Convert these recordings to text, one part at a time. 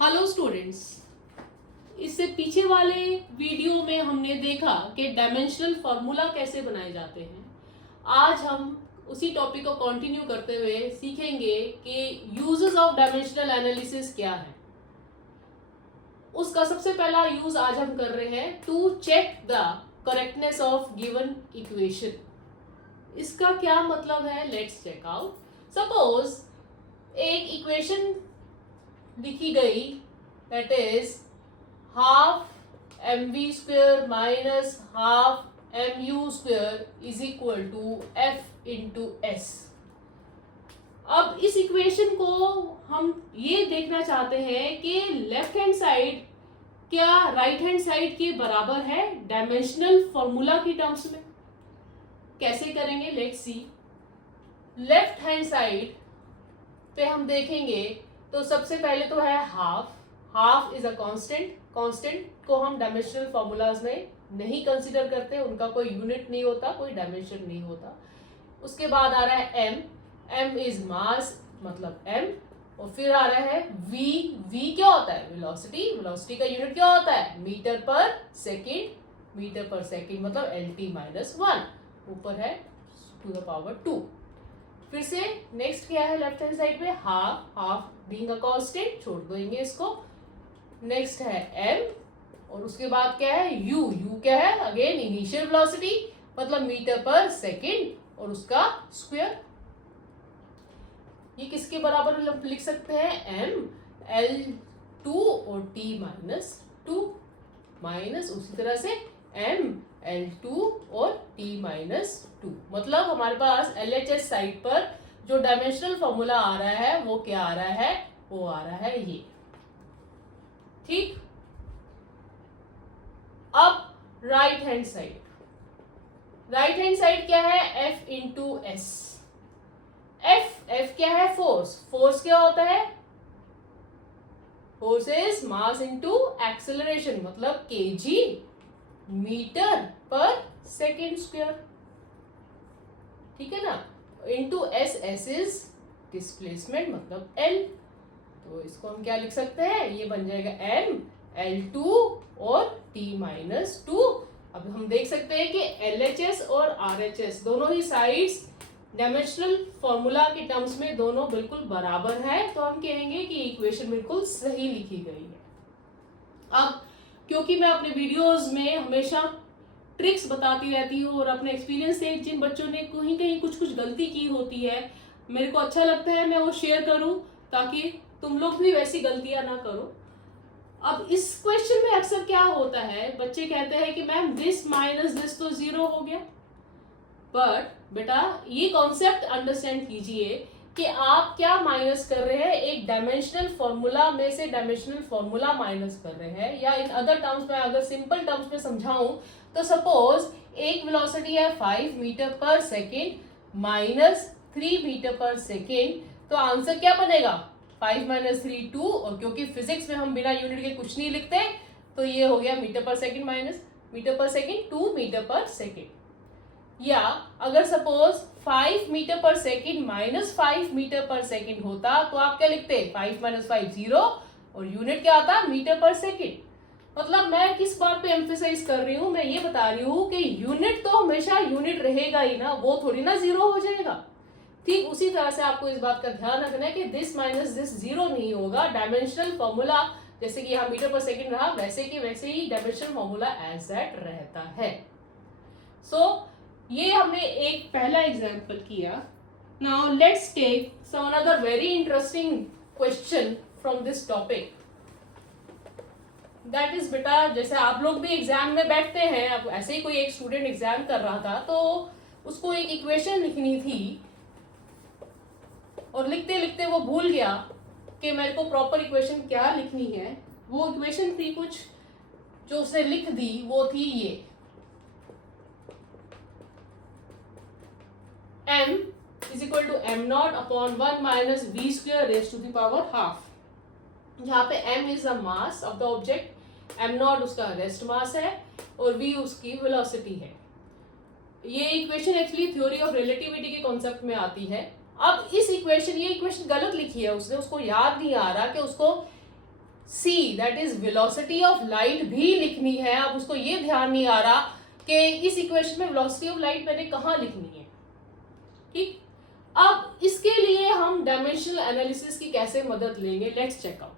Hello students, इससे पीछे वाले वीडियो में हमने देखा कि डायमेंशनल फार्मूला कैसे बनाए जाते हैं। आज हम उसी टॉपिक को कंटिन्यू करते हुए सीखेंगे कि यूजेस ऑफ डायमेंशनल एनालिसिस क्या है। उसका सबसे पहला यूज आज हम कर रहे हैं to check the correctness of given equation. इसका क्या मतलब है, लेट्स चेक आउट। सपोज एक इक्वेशन लिखी गई, that is half mv square minus half mu square is equal to f into s. अब इस इक्वेशन को हम ये देखना चाहते हैं कि लेफ्ट हैंड साइड क्या राइट हैंड साइड के बराबर है डायमेंशनल फॉर्मूला की टर्म्स में। कैसे करेंगे, let's see. Left hand side पे हम देखेंगे तो सबसे पहले तो है half is a constant. Constant को हम डायमेंशनल फॉर्मूलाज में नहीं कंसीडर करते, उनका कोई यूनिट नहीं होता, कोई डायमेंशन नहीं होता। उसके बाद आ रहा है एम इज मास मतलब एम, और फिर आ रहा है वी क्या होता है, वेलोसिटी का यूनिट क्या होता है, मीटर पर सेकेंड मतलब LT माइनस 1, ऊपर है टू द पावर 2। फिर से नेक्स्ट क्या है लेफ्ट हैंड साइड पे, हाफ बीइंग अ कांस्टेंट, छोड़ देंगे इसको। नेक्स्ट है m, और उसके बाद क्या है u क्या है, अगेन इनिशियल वेलोसिटी मतलब मीटर पर सेकेंड, और उसका स्क्वायर। ये किसके बराबर लिख सकते हैं, m L2 और t माइनस 2 माइनस उसी तरह से m L2 और t माइनस 2। मतलब हमारे पास LHS साइड पर जो डायमेंशनल फॉर्मूला आ रहा है वो क्या आ रहा है, वो आ रहा है ये। ठीक, अब राइट हैंड साइड क्या है, F इंटू एस। F क्या है, फोर्स क्या होता है, force is mass into acceleration मतलब kg मीटर पर सेकेंड स्क्वायर, ठीक है ना, इंटू एस इज डिस्प्लेसमेंट मतलब L। तो इसको हम क्या लिख सकते हैं, ये बन जाएगा m L2 और t माइनस 2। अब हम देख सकते हैं कि LHS और RHS दोनों ही साइड्स डायमेंशनल फॉर्मूला के टर्म्स में दोनों बिल्कुल बराबर है, तो हम कहेंगे कि इक्वेशन बिल्कुल सही लिखी गई है। अब क्योंकि मैं अपने वीडियोस में हमेशा ट्रिक्स बताती रहती हूँ और अपने एक्सपीरियंस से जिन बच्चों ने कहीं कुछ गलती की होती है, मेरे को अच्छा लगता है मैं वो शेयर करूँ ताकि तुम लोग भी वैसी गलतियां ना करो। अब इस क्वेश्चन में अक्सर क्या होता है, बच्चे कहते हैं कि मैम दिस माइनस दिस तो 0 हो गया। बट बेटा ये कॉन्सेप्ट अंडरस्टैंड कीजिए कि आप क्या माइनस कर रहे हैं, एक डायमेंशनल फॉर्मूला में से डायमेंशनल फॉर्मूला माइनस कर रहे हैं। या इन अदर टर्म्स में अगर सिंपल टर्म्स में समझाऊं तो सपोज एक वेलोसिटी है 5 मीटर पर सेकेंड माइनस 3 मीटर पर सेकेंड, तो आंसर क्या बनेगा, 5 माइनस 3 2, और क्योंकि फिजिक्स में हम बिना यूनिट के कुछ नहीं लिखते तो ये हो गया मीटर पर सेकेंड माइनस मीटर पर सेकेंड 2 मीटर पर सेकेंड। या अगर सपोज 5 मीटर पर सेकेंड माइनस 5 मीटर पर सेकेंड होता तो आप क्या लिखते, 5 माइनस 5 0, और यूनिट क्या आता, मीटर पर सेकेंड। मतलब मैं किस बात पे एम्फेसाइज कर रही हूँ, मैं ये बता रही हूँ कि यूनिट तो हमेशा यूनिट रहेगा ही ना, वो थोड़ी ना 0 हो जाएगा। ठीक उसी तरह से आपको इस बात का ध्यान रखना है कि दिस माइनस दिस 0 नहीं होगा। डायमेंशनल फॉर्मूला जैसे कि यहाँ मीटर पर सेकेंड रहा, वैसे कि वैसे ही डायमेंशनल फॉर्मूला एज दैट रहता है। सो ये हमने एक पहला एग्जांपल किया। Now let's take some another very interesting question from this topic. That is बेटा, जैसे आप लोग भी एग्जाम में बैठते हैं, अब ऐसे ही कोई एक स्टूडेंट एग्जाम कर रहा था तो उसको एक इक्वेशन लिखनी थी और लिखते लिखते वो भूल गया कि मेरे को प्रॉपर इक्वेशन क्या लिखनी है। वो इक्वेशन थी कुछ जो उसने लिख दी, वो थी ये, m is equal to m0 upon 1 minus v square raise to the power half. यहाँ पे m is the mass of the object, m0 उसका रेस्ट मास है और v उसकी वेलोसिटी है। ये equation actually theory of relativity के concept में आती है। अब इस इक्वेशन, ये इक्वेशन गलत लिखी है उसने, उसको याद नहीं आ रहा कि उसको c that is velocity of light भी लिखनी है। अब उसको ये ध्यान नहीं आ रहा कि इस इक्वेशन में वेलोसिटी ऑफ लाइट मैंने कहाँ लिखनी है। ठीक, अब इसके लिए हम डायमेंशनल एनालिसिस की कैसे मदद लेंगे, let's check out.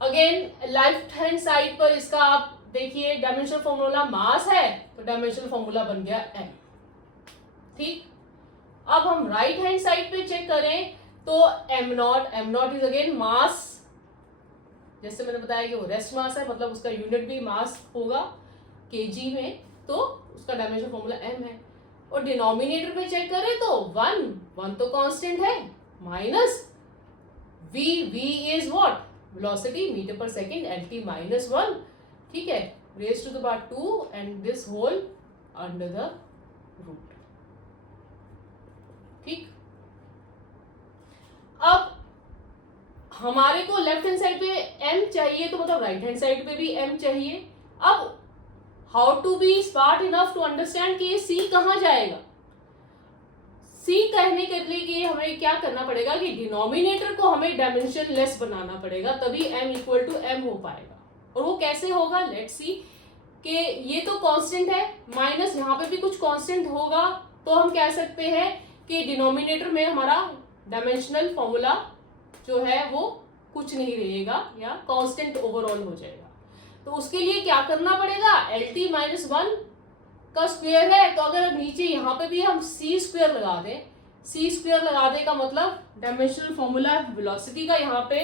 Again left hand side पर इसका आप देखिए डायमेंशनल फॉर्मूला मास है, तो डायमेंशनल फॉर्मूला बन गया m। ठीक, अब हम राइट हैंड साइड पे चेक करें तो m नॉट इज अगेन मास, जैसे मैंने बताया कि वो रेस्ट मास है, मतलब उसका यूनिट भी मास होगा kg में, तो उसका डायमेंशनल फॉर्मूला m है। और डिनोमिनेटर पे चेक करें तो 1 तो कांस्टेंट है, minus v is what, velocity metre पर सेकंड, lt माइनस 1, ठीक है, raise to the power 2 and this whole under the root. ठीक, अब हमारे को लेफ्ट हैंड साइड पे m चाहिए, तो मतलब राइट हैंड साइड पे भी m चाहिए। अब how to be smart enough to understand कि ये c कहां जाएगा। c कहने के लिए हमें क्या करना पड़ेगा कि डिनोमिनेटर को हमें डायमेंशन लेस बनाना पड़ेगा, तभी m इक्वल टू m हो पाएगा। और वो कैसे होगा, लेट्स सी कि ये तो कांस्टेंट है, माइनस यहाँ पे भी कुछ कांस्टेंट होगा, तो हम कह सकते हैं कि डिनोमिनेटर में हमारा डायमेंशनल फॉर्मूला जो है वो कुछ नहीं रहेगा या कांस्टेंट ओवरऑल हो जाएगा। तो उसके लिए क्या करना पड़ेगा, lt माइनस 1 का स्क्वायर है, तो अगर नीचे यहाँ पे भी हम c स्क्वायर लगा दें, c स्क्वायर लगा दें का मतलब डायमेंशनल फॉर्मूला वेलोसिटी का यहाँ पे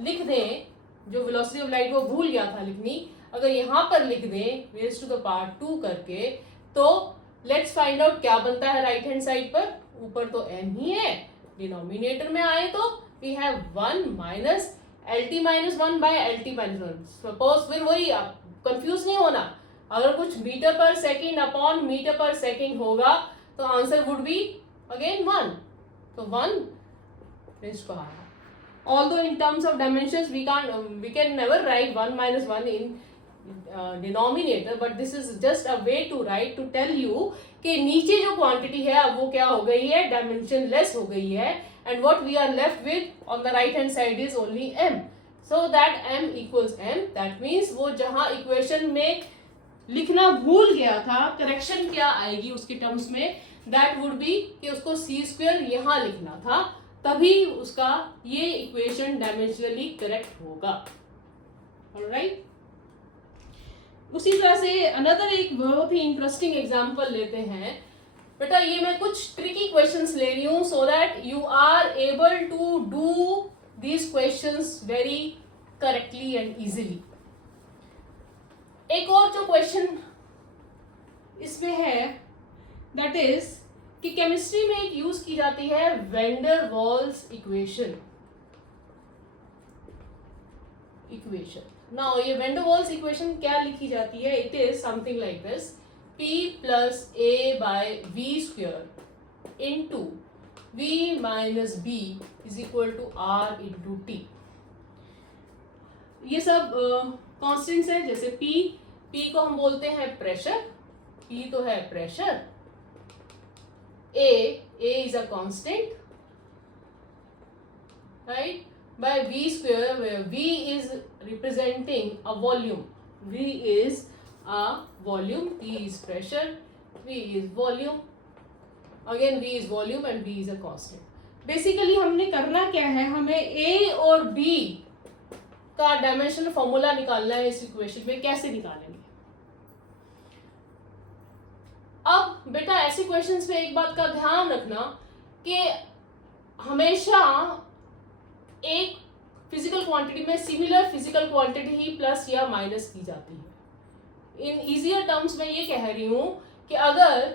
लिख दें, जो वेलोसिटी ऑफ लाइट वो भूल गया था लिखनी, अगर यहाँ पर लिख दें रेज टू द पावर 2 करके, तो लेट्स फाइंड आउट क्या बनता है राइट हैंड साइड पर। ऊपर तो m ही है, डिनोमिनेटर में आए तो we have 1 minus lt minus 1 by lt minus 1। Suppose फिर वही, कंफ्यूज नहीं होना, अगर कुछ मीटर पर सेकेंड अपॉन मीटर पर सेकेंड होगा तो आंसर वुड बी अगेन 1, तो 1 raise to power. Although in terms of dimensions we can never write 1 minus 1 in denominator, but this is just a way to write to tell you कि नीचे जो quantity है अब वो क्या हो गई है, डायमेंशन लेस हो गई है, and what we are left with on the right hand side is only m, so that m equals m, that means वो जहां इक्वेशन में लिखना भूल गया था, करेक्शन क्या आएगी उसके टर्म्स में, that would be कि उसको c स्क्वायर यहाँ लिखना था, तभी उसका ये इक्वेशन डायमेंशनली करेक्ट होगा। ऑलराइट, उसी तरह से अनदर एक बहुत ही इंटरेस्टिंग एग्जांपल लेते हैं। बेटा ये मैं कुछ ट्रिकी क्वेश्चंस ले रही हूं so that you are able to do these questions very correctly and easily. एक और जो क्वेश्चन इसमें है दैट इज कि केमिस्ट्री में एक यूज की जाती है वेंडर वॉल्स इक्वेशन। नाउ ये वेंडर वॉल्स इक्वेशन क्या लिखी जाती है, it is something like this, p plus a by v square into v minus b is equal to r into t। ये सब कॉन्स्टेंट्स है, जैसे p को हम बोलते हैं प्रेशर, p तो है pressure, a is a constant, right, by v square where v is representing a volume, v is a volume, p is pressure, v is volume, again v is volume and v is a constant। Basically हमने करना क्या है, हमें a और b का dimensional formula निकालना है। इस इक्वेशन में कैसे निकालेंगे, अब बेटा ऐसे क्वेश्चंस में एक बात का ध्यान रखना कि हमेशा एक फिजिकल क्वांटिटी में सिमिलर फिजिकल क्वांटिटी ही प्लस या माइनस की जाती है। इन इजियर टर्म्स में ये कह रही हूं कि अगर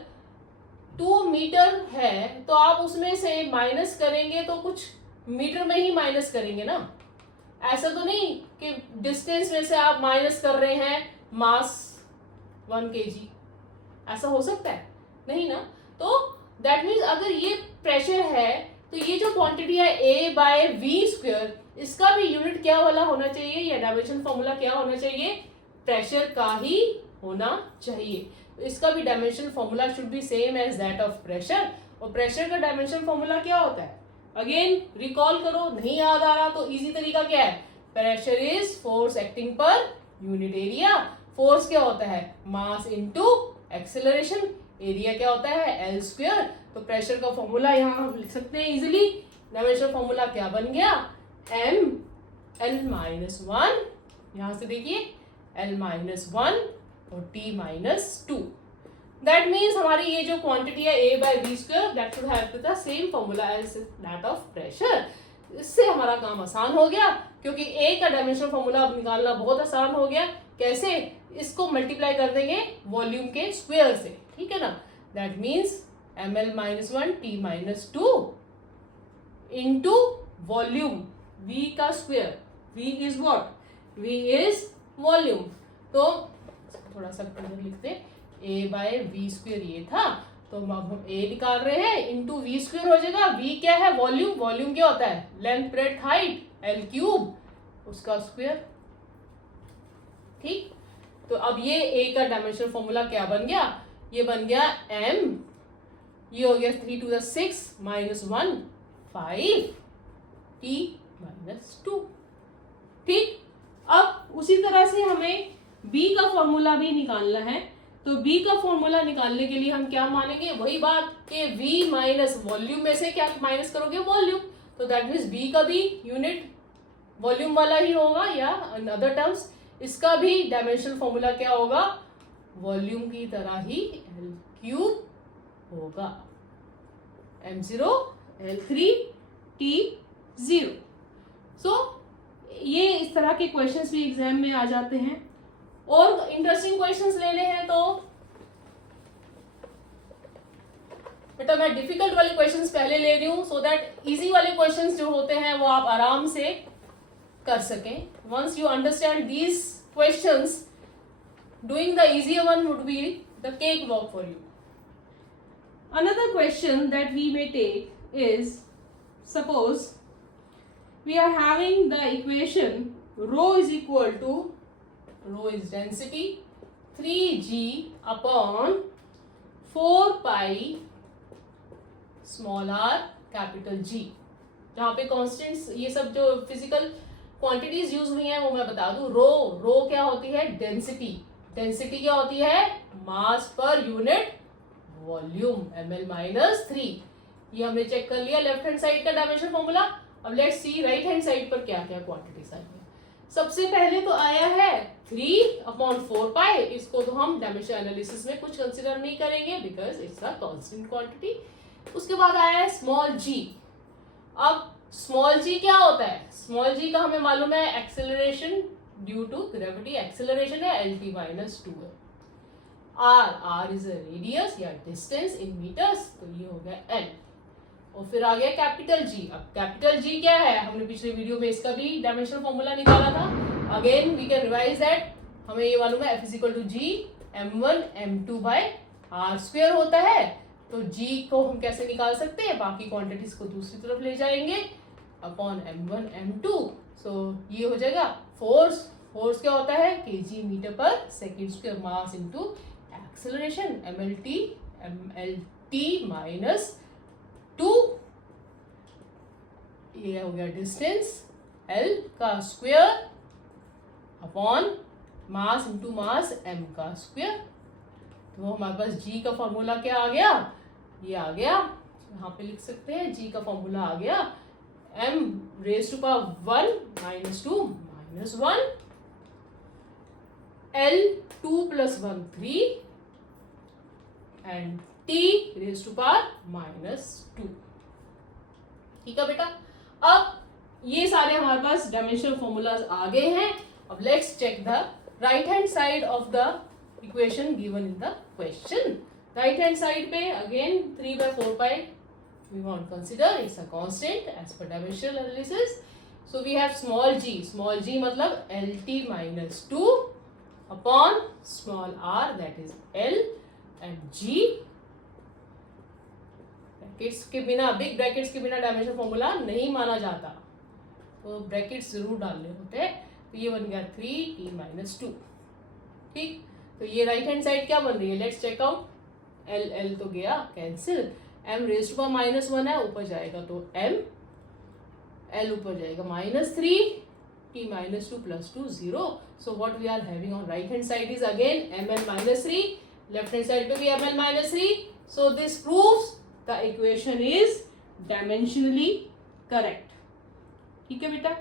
2 मीटर है तो आप उसमें से माइनस करेंगे तो कुछ मीटर में ही माइनस करेंगे ना, ऐसा तो नहीं कि डिस्टेंस में से आप माइनस कर रहे हैं मास 1 kg, ऐसा हो सकता है नहीं ना। तो दैट मीन्स अगर ये प्रेशर है तो ये जो क्वांटिटी है a बाय वी स्क्वायर, इसका भी यूनिट क्या वाला होना चाहिए, या डायमेंशन फॉर्मूला क्या होना चाहिए, प्रेशर का ही होना चाहिए। तो इसका भी dimension formula should be same as that of pressure. और प्रेशर का डायमेंशन फॉर्मूला क्या होता है, अगेन रिकॉल करो, नहीं याद आ रहा तो इजी तरीका क्या है, pressure is force acting per unit area. Force क्या होता है? Mass into acceleration. एरिया क्या होता है? L square. तो प्रेशर का फॉर्मूला यहाँ हम लिख सकते हैं इजिली। डायमेंशन फॉर्मूला क्या बन गया? एम एल माइनस वन, यहां से देखिए एल माइनस वन और T minus two. That means हमारी ये जो क्वांटिटी है a by v square, that should have the same formula as that of pressure. इससे हमारा काम आसान हो गया, क्योंकि ए का डायमेंशन फॉर्मूला अब निकालना बहुत आसान हो गया। कैसे? इसको मल्टीप्लाई कर देंगे वॉल्यूम के स्क्वायर से, ठीक है ना। That means M L minus one T minus two into volume v का स्क्वायर। v is what? v is volume. तो थोड़ा सा इधर लिखते, a बाय वी स्क्वायर ये था, तो अब हम a निकाल रहे हैं, इंटू वी स्क्वायर हो जाएगा। v क्या है? वॉल्यूम। वॉल्यूम क्या होता है? Length breadth height, l cube, उसका स्क्वायर। ठीक, तो अब ये a का डायमेंशन फॉर्मूला क्या बन गया? ये बन गया m, ये हो गया 3 to the 6 minus 1 5 t minus 2। ठीक, अब उसी तरह से हमें b का फॉर्मूला भी निकालना है। तो b का फॉर्मूला निकालने के लिए हम क्या मानेंगे? वही बात कि v माइनस वॉल्यूम में से क्या माइनस करोगे? वॉल्यूम। तो दैट मीन्स b का भी यूनिट वॉल्यूम वाला ही होगा, या इन अदर टर्म्स इसका भी डायमेंशन फॉर्मूला क्या होगा? वॉल्यूम की तरह ही एल क्यूब होगा, m0 l3 t0। सो ये इस तरह के क्वेश्चंस भी एग्जाम में आ जाते हैं। और इंटरेस्टिंग क्वेश्चंस लेने हैं तो बेटा मैं डिफिकल्ट वाले क्वेश्चंस पहले ले रही हूं, सो दैट इजी वाले क्वेश्चंस जो होते हैं वो आप आराम से कर सकें। Once you understand these questions, doing the easier one would be the cake walk for you. Another question that we may take is, suppose we are having the equation rho is equal to, rho is density, 3g upon 4 pi small r capital G, जहाँ पे constants ये सब जो physical quantities use हुई हैं वो मैं बता दूं। रो क्या होती है? डेंसिटी। डेंसिटी क्या होती है? मास per unit volume, ml minus 3। ये हमने चेक कर लिया लेफ्ट हैंड साइड का डायमेंशन फॉर्मूला। अब let's see right hand side पर क्या क्या क्वांटिटीज आई है। सबसे पहले तो आया है 3/4 पाई। इसको तो हम डायमेंशन एनालिसिस में कुछ कंसीडर नहीं करेंगे because it's a constant quantity. उसके बाद आया है स्मॉल जी। अब स्मॉल जी क्या होता है? स्मॉल जी का हमें मालूम है acceleration due to gravity, acceleration है lt माइनस 2 है। r इज अ रेडियस या डिस्टेंस इन मीटर्स, तो ये हो गया l। और फिर आ गया कैपिटल जी। अब कैपिटल जी क्या है? हमने पिछले वीडियो में इसका भी डायमेंशनल फॉर्मूला निकाला था। Again we can revise that. हमें ये मालूम है f is equal to G m1 m2 by r square होता है। तो g को हम कैसे निकाल सकते हैं? बाकी क्वांटिटीज को दूसरी तरफ ले जाएंगे अपॉन m1 m2। सो ये हो जाएगा फोर्स। फोर्स क्या होता है? kg मीटर पर second square, mass into acceleration mlt minus 2। ये हो गया डिस्टेंस l का square upon mass into mass m का स्क्वायर। तो हमारे पास g का फॉर्मूला क्या आ गया? ये आ गया, यहाँ पे लिख सकते हैं g का फॉर्मूला आ गया m raise to power 1 minus 2 minus 1 l 2 plus 1 3 and t raise to power minus 2। ठीक है बेटा, अब ये सारे हमारे पास डायमेंशनल फॉर्मूलाज आ गए हैं। अब let's check the right hand side of the equation given in the question. Right hand side पे again 3/4 pi we want to consider, it's a constant as per dimensional analysis. So we have small g. Small g मतलब lt minus 2 upon small r, that is l, and g brackets के बिना, big brackets के बिना dimension formula नहीं माना जाता, तो brackets जरूर डालने होते हैं। तो ये बन गया 3t minus 2। ठीक, तो ये राइट हैंड साइड क्या बन रही है? Let's check out. l तो गया cancel, m raise to power minus 1 है, ऊपर जाएगा तो m, l ऊपर जाएगा minus 3, t minus 2 plus 2 0. So what we are having on right hand side is again mn minus 3, left hand side पे भी mn minus 3. So this proves the equation is dimensionally correct. ठीक है बेटा.